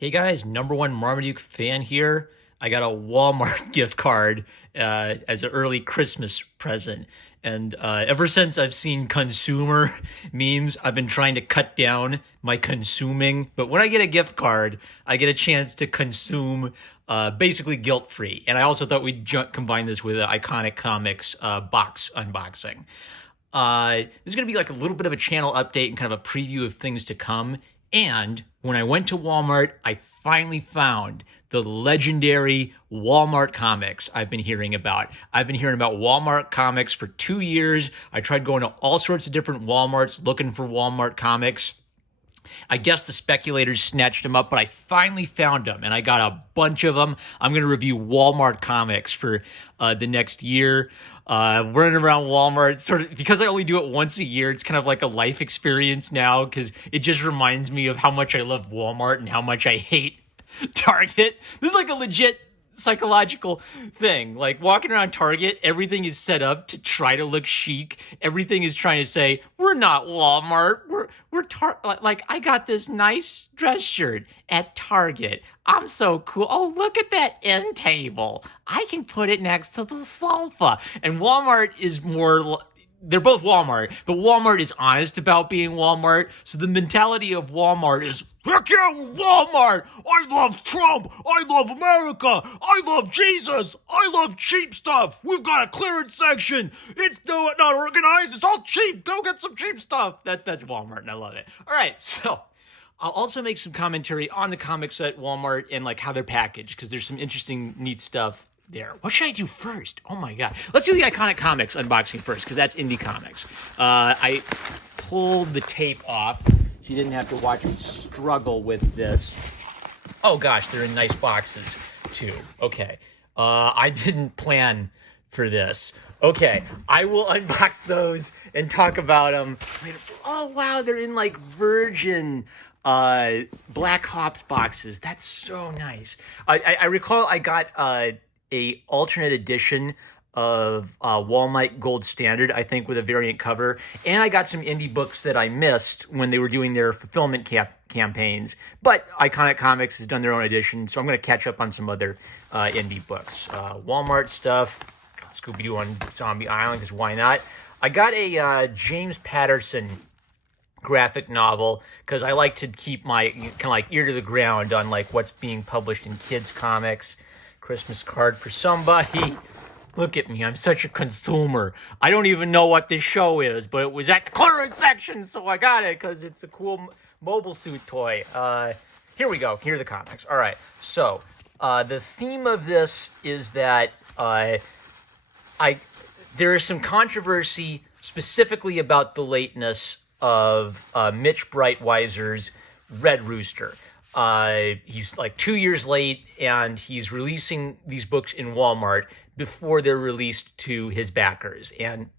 Hey guys, number one Marmaduke fan here. I got a Walmart gift card as an early Christmas present. And ever since I've seen consumer memes, I've been trying to cut down my consuming. But when I get a gift card, I get a chance to consume basically guilt free. And I also thought we'd combine this with an Iconic Comics box unboxing. This is going to be like a little bit of a channel update and kind of a preview of things to come. And when I went to Walmart, I finally found the legendary Walmart comics I've been hearing about. I've been hearing about Walmart comics for 2 years. I tried going to all sorts of different Walmarts looking for Walmart comics. I guess the speculators snatched them up, but I finally found them, and I got a bunch of them. I'm going to review Walmart comics for the next year. Running around Walmart, sort of, because I only do it once a year, it's kind of like a life experience now, because it just reminds me of how much I love Walmart and how much I hate Target. This is like a legit psychological thing. Like walking around Target, everything is set up to try to look chic. Everything is trying to say, we're not Walmart. We're like, I got this nice dress shirt at Target. I'm so cool. Oh, look at that end table. I can put it next to the sofa. And Walmart is more, they're both Walmart, but Walmart is honest about being Walmart. So the mentality of Walmart is, heck yeah, we're Walmart. I love Trump. I love America. I love Jesus. I love cheap stuff. We've got a clearance section. It's not organized. It's all cheap. Go get some cheap stuff. That's Walmart, and I love it. All right, so I'll also make some commentary on the comics at Walmart and like how they're packaged, because there's some interesting, neat stuff there. What should I do first? Oh my god. Let's do the Iconic Comics unboxing first, because that's indie comics. I pulled the tape off so you didn't have to watch me struggle with this. Oh gosh, they're in nice boxes too. Okay. I didn't plan for this. Okay, I will unbox those and talk about them. Oh wow, they're in like virgin Black Hops boxes. That's so nice. I recall I got a alternate edition of Walmart Gold Standard, I think, with a variant cover. And I got some indie books that I missed when they were doing their fulfillment campaigns. But Iconic Comics has done their own edition, so I'm going to catch up on some other indie books. Walmart stuff, Scooby-Doo on Zombie Island, because why not? I got a James Patterson graphic novel, because I like to keep my kind of like ear to the ground on like what's being published in kids comics. Christmas card for somebody. Look at me, I'm such a consumer. I don't even know what this show is, but it was at the clearance section, so I got it because it's a cool mobile suit toy. Here we go. Here are the comics. All right. So the theme of this is that there is some controversy specifically about the lateness of Mitch Breitweiser's Red Rooster. He's like 2 years late, and he's releasing these books in Walmart before they're released to his backers. And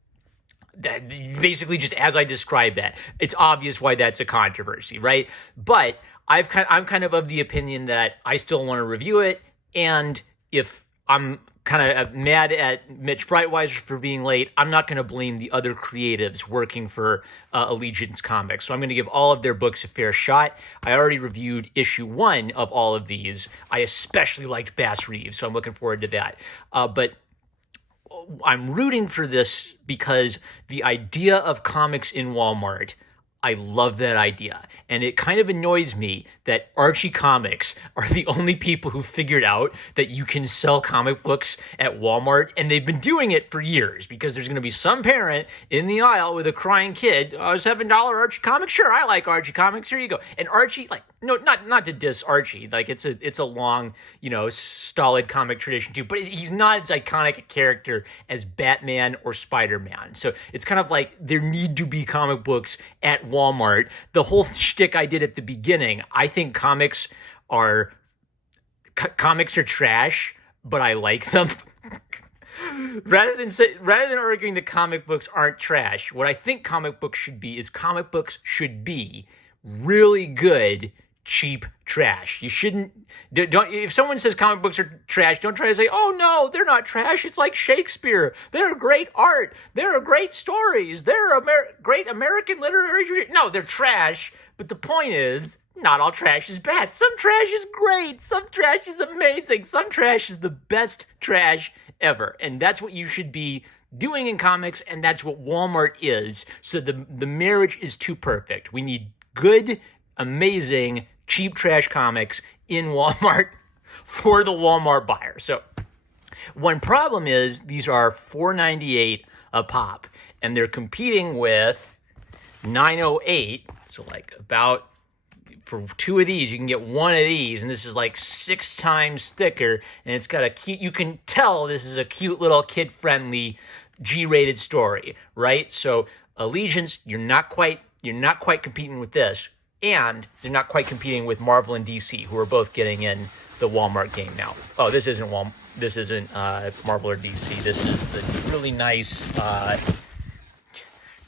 that basically, just as I described that, it's obvious why that's a controversy, right? But I'm kind of the opinion that I still want to review it, and if I'm kind of mad at Mitch Breitweiser for being late, I'm not going to blame the other creatives working for Allegiance Comics. So I'm going to give all of their books a fair shot. I already reviewed issue 1 of all of these. I especially liked Bass Reeves, so I'm looking forward to that. But I'm rooting for this because the idea of comics in Walmart, I love that idea. And it kind of annoys me that Archie Comics are the only people who figured out that you can sell comic books at Walmart. And they've been doing it for years, because there's going to be some parent in the aisle with a crying kid. Oh, $7 Archie Comics? Sure, I like Archie Comics. Here you go. And Archie, like, no, not to diss Archie. Like, it's a long, stolid comic tradition too. But he's not as iconic a character as Batman or Spider-Man. So it's kind of like there need to be comic books at Walmart. The whole shtick I did at the beginning, I think comics are trash, but I like them. Rather than arguing that comic books aren't trash, what I think comic books should be is comic books should be really good, cheap trash. You shouldn't, if someone says comic books are trash, don't try to say, oh no, they're not trash. It's like Shakespeare. They're great art. They're great stories. They're great American literary. No, they're trash. But the point is, not all trash is bad. Some trash is great. Some trash is amazing. Some trash is the best trash ever. And that's what you should be doing in comics, and that's what Walmart is. So the marriage is too perfect. We need good, amazing, cheap trash comics in Walmart for the Walmart buyer. So one problem is these are $4.98 a pop, and they're competing with $9.08. So like about, for two of these, you can get one of these, and this is like 6 times thicker, and it's got a cute, you can tell this is a cute little kid-friendly G-rated story, right? So Allegiance, you're not quite competing with this, and they're not quite competing with Marvel and DC, who are both getting in the Walmart game now. Oh, this isn't Marvel or DC. This is the really nice.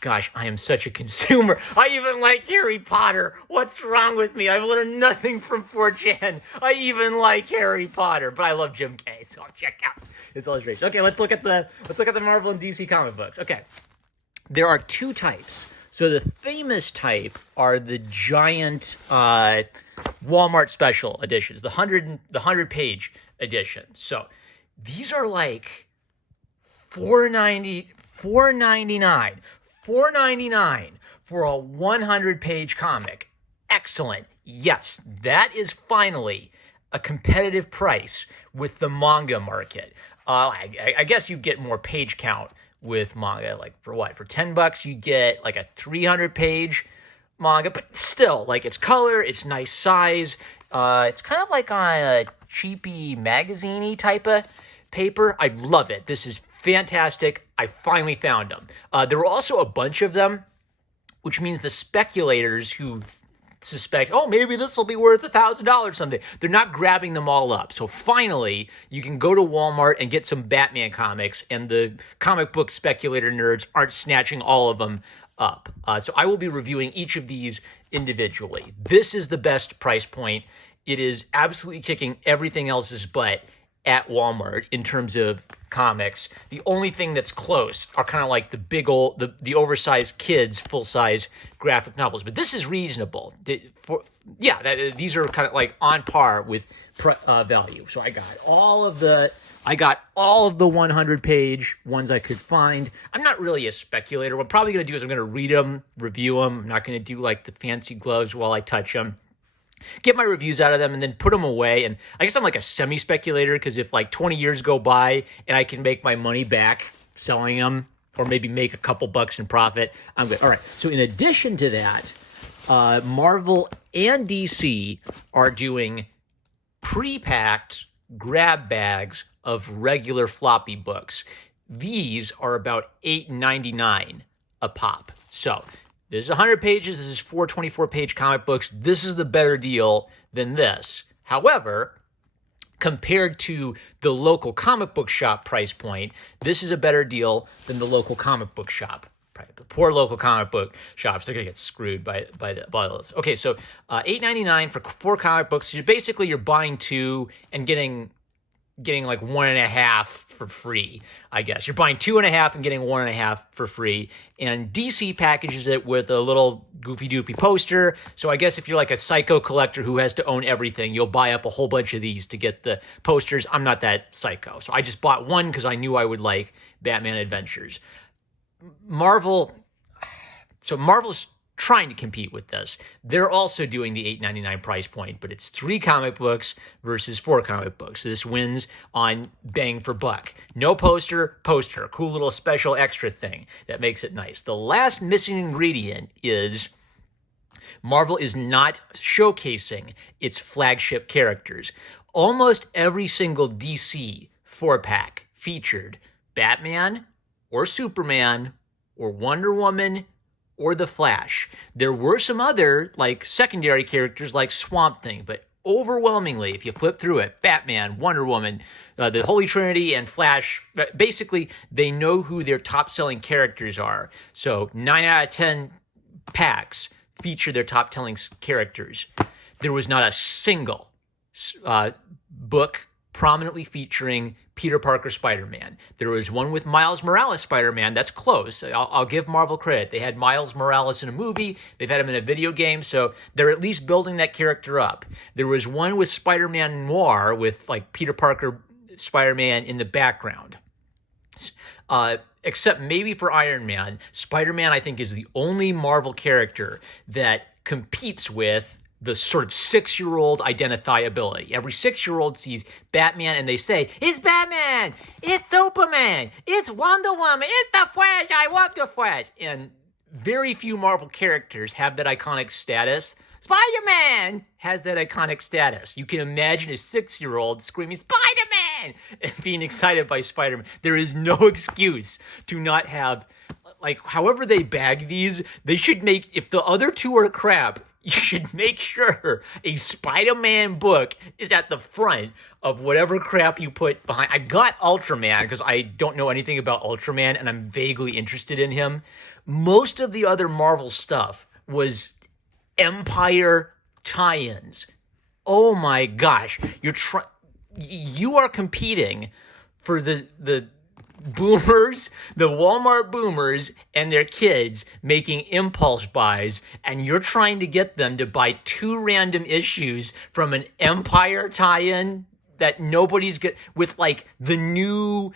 Gosh, I am such a consumer. I even like Harry Potter. What's wrong with me? I've learned nothing from 4chan. I even like Harry Potter, but I love Jim Kay, so I'll check out his illustrations. Okay, let's look at the Marvel and DC comic books. Okay, there are 2 types. So the famous type are the giant Walmart special editions, the 100-page edition. So these are like $4.99 for a 100-page comic. Excellent. Yes, that is finally a competitive price with the manga market. I guess you get more page count with manga. Like for what? For $10, you get like a 300-page manga, but still, like it's color, it's nice size. It's kind of like on a cheapy magazine-y type of paper. I love it. This is fantastic. I finally found them. There were also a bunch of them, which means the speculators who suspect, oh, maybe this will be worth $1,000 someday, they're not grabbing them all up. So finally, you can go to Walmart and get some Batman comics, and the comic book speculator nerds aren't snatching all of them up. So I will be reviewing each of these individually. This is the best price point. It is absolutely kicking everything else's butt at Walmart in terms of comics. The only thing that's close are kind of like the big old, the oversized kids graphic novels. But this is reasonable. These are kind of like on par with value. So I got all of the 100-page ones I could find. I'm not really a speculator. What I'm probably going to do is I'm going to read them, review them. I'm not going to do like the fancy gloves while I touch them. Get my reviews out of them and then put them away. And I guess I'm like a semi-speculator, because if like 20 years go by and I can make my money back selling them, or maybe make a couple bucks in profit, I'm good. All right. So in addition to that, Marvel and DC are doing pre-packed grab bags of regular floppy books. These are about $8.99 a pop. So this is 100 pages. This is 4 24-page comic books. This is the better deal than this. However, compared to the local comic book shop price point, this is a better deal than the local comic book shop. The poor local comic book shops, they're going to get screwed by those. Okay, so $8.99 for 4 comic books. You're buying 2 and getting like 1.5 for free, I guess. You're buying 2.5 and getting 1.5 for free. And DC packages it with a little goofy doofy poster. So I guess if you're like a psycho collector who has to own everything, you'll buy up a whole bunch of these to get the posters. I'm not that psycho. So I just bought one because I knew I would like Batman Adventures. Marvel's trying to compete with this. They're also doing the $8.99 price point, but it's 3 comic books versus 4 comic books. So this wins on bang for buck. No poster, cool little special extra thing that makes it nice. The last missing ingredient is Marvel is not showcasing its flagship characters. Almost every single DC 4-pack featured Batman or Superman or Wonder Woman or the Flash. There were some other like secondary characters like Swamp Thing, but overwhelmingly, if you flip through it, Batman, Wonder Woman, the Holy Trinity, and Flash, basically they know who their top-selling characters are. So 9 out of 10 packs feature their top-selling characters. There was not a single book prominently featuring Peter Parker Spider-Man. There was one with Miles Morales Spider-Man. That's close. I'll give Marvel credit. They had Miles Morales in a movie. They've had him in a video game. So they're at least building that character up. There was one with Spider-Man Noir with like Peter Parker Spider-Man in the background. Except maybe for Iron Man. Spider-Man, I think, is the only Marvel character that competes with the sort of 6-year-old identifiability. Every 6-year-old sees Batman and they say, "It's Batman! It's Superman! It's Wonder Woman! It's the Flash! I love the Flash!" And very few Marvel characters have that iconic status. Spider-Man has that iconic status. You can imagine a 6-year-old screaming, "Spider-Man!" and being excited by Spider-Man. There is no excuse to not have, like, however they bag these, they should make, if the other two are crap, you should make sure a Spider-Man book is at the front of whatever crap you put behind. I got Ultraman because I don't know anything about Ultraman and I'm vaguely interested in him. Most of the other Marvel stuff was Empire tie-ins. Oh my gosh. You are competing for the boomers, the Walmart boomers and their kids making impulse buys, and you're trying to get them to buy 2 random issues from an Empire tie-in that nobody's get, with like the new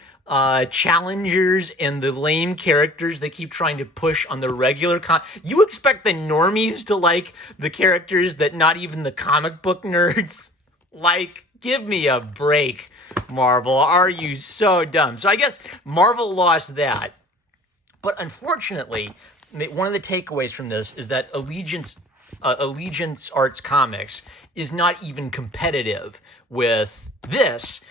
challengers and the lame characters they keep trying to push on the regular you expect the normies to like the characters that not even the comic book nerds like? Give me a break, Marvel. Are you so dumb? So I guess Marvel lost that. But unfortunately, one of the takeaways from this is that Allegiance Arts Comics is not even competitive with this,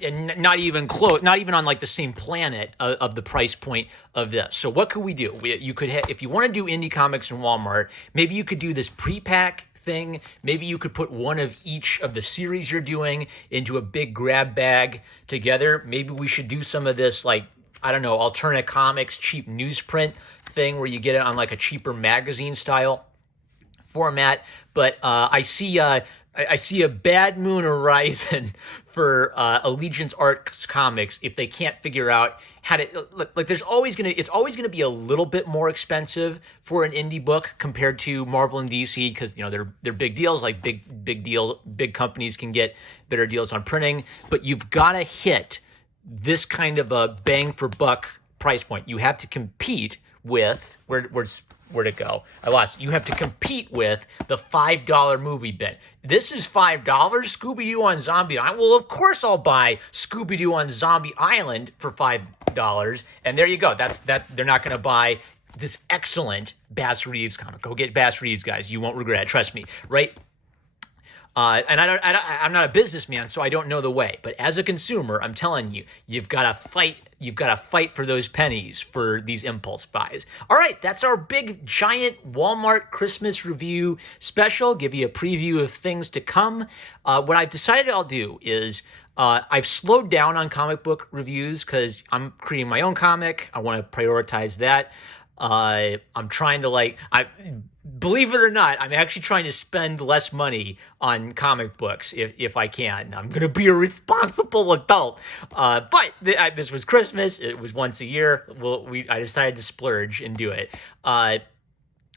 and not even close, not even on like the same planet of the price point of this. So what could we do? You could if you want to do indie comics in Walmart, maybe you could do this pre-pack thing. Maybe you could put one of each of the series you're doing into a big grab bag together. Maybe we should do some of this, like, I don't know, alternate comics, cheap newsprint thing where you get it on like a cheaper magazine style format. But I see a bad moon arising for Allegiance Arts Comics if they can't figure out how to, like, it's always gonna be a little bit more expensive for an indie book compared to Marvel and DC, because, you know, they're big deals. Like big companies can get better deals on printing, but you've got to hit this kind of a bang for buck price point. You have to compete with where'd it go? I lost. You have to compete with the $5 movie bin. This is $5. Scooby-Doo on Zombie Island. Well, of course I'll buy Scooby-Doo on Zombie Island for $5. And there you go. That's they're not going to buy this excellent Bass Reeves comic. Go get Bass Reeves, guys. You won't regret it. Trust me. Right? And I'm not a businessman, so I don't know the way. But as a consumer, I'm telling you, you've got to fight. You've got to fight for those pennies for these impulse buys. All right, that's our big, giant Walmart Christmas review special. Give you a preview of things to come. What I've decided I'll do is I've slowed down on comic book reviews because I'm creating my own comic. I want to prioritize that. I'm trying to believe it or not, I'm actually trying to spend less money on comic books if I can. I'm going to be a responsible adult. But this was Christmas. It was once a year. I decided to splurge and do it.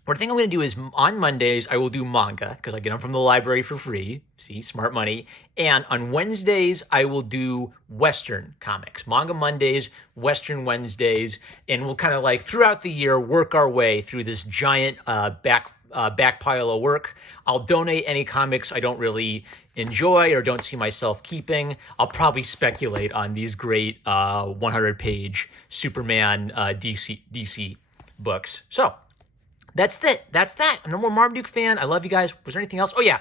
One thing I'm going to do is on Mondays, I will do manga because I get them from the library for free. See, smart money. And on Wednesdays, I will do Western comics. Manga Mondays, Western Wednesdays. And we'll kind of like throughout the year work our way through this giant back pile of work. I'll donate any comics I don't really enjoy or don't see myself keeping. I'll probably speculate on these great 100-page Superman DC books. So that's it. That's that. I'm no more Marmaduke fan. I love you guys. Was there anything else? Oh, yeah.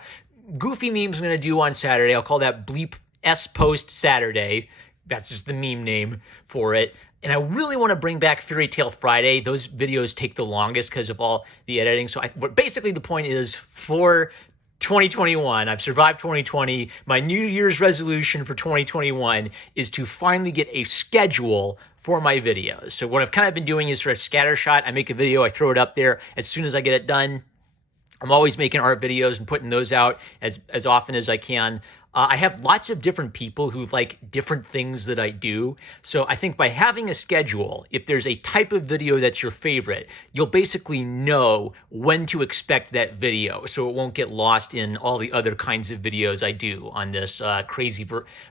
Goofy memes I'm going to do on Saturday. I'll call that Bleep S-Post Saturday. That's just the meme name for it. And I really want to bring back Fairy Tale Friday. Those videos take the longest because of all the editing. So but basically the point is, for 2021, I've survived 2020. My New Year's resolution for 2021 is to finally get a schedule for my videos. So what I've kind of been doing is sort of scattershot. I make a video, I throw it up there. As soon as I get it done, I'm always making art videos and putting those out as often as I can. I have lots of different people who like different things that I do. So I think by having a schedule, if there's a type of video that's your favorite, you'll basically know when to expect that video. So it won't get lost in all the other kinds of videos I do on this crazy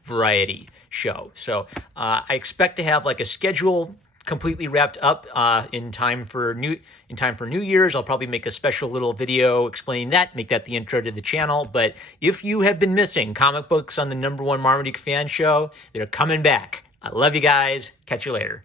variety show. So I expect to have like a schedule completely wrapped up in time for New Year's. I'll probably make a special little video explaining that, make that the intro to the channel. But if you have been missing comic books on the #1 Marmaduke fan show, they're coming back. I love you guys. Catch you later.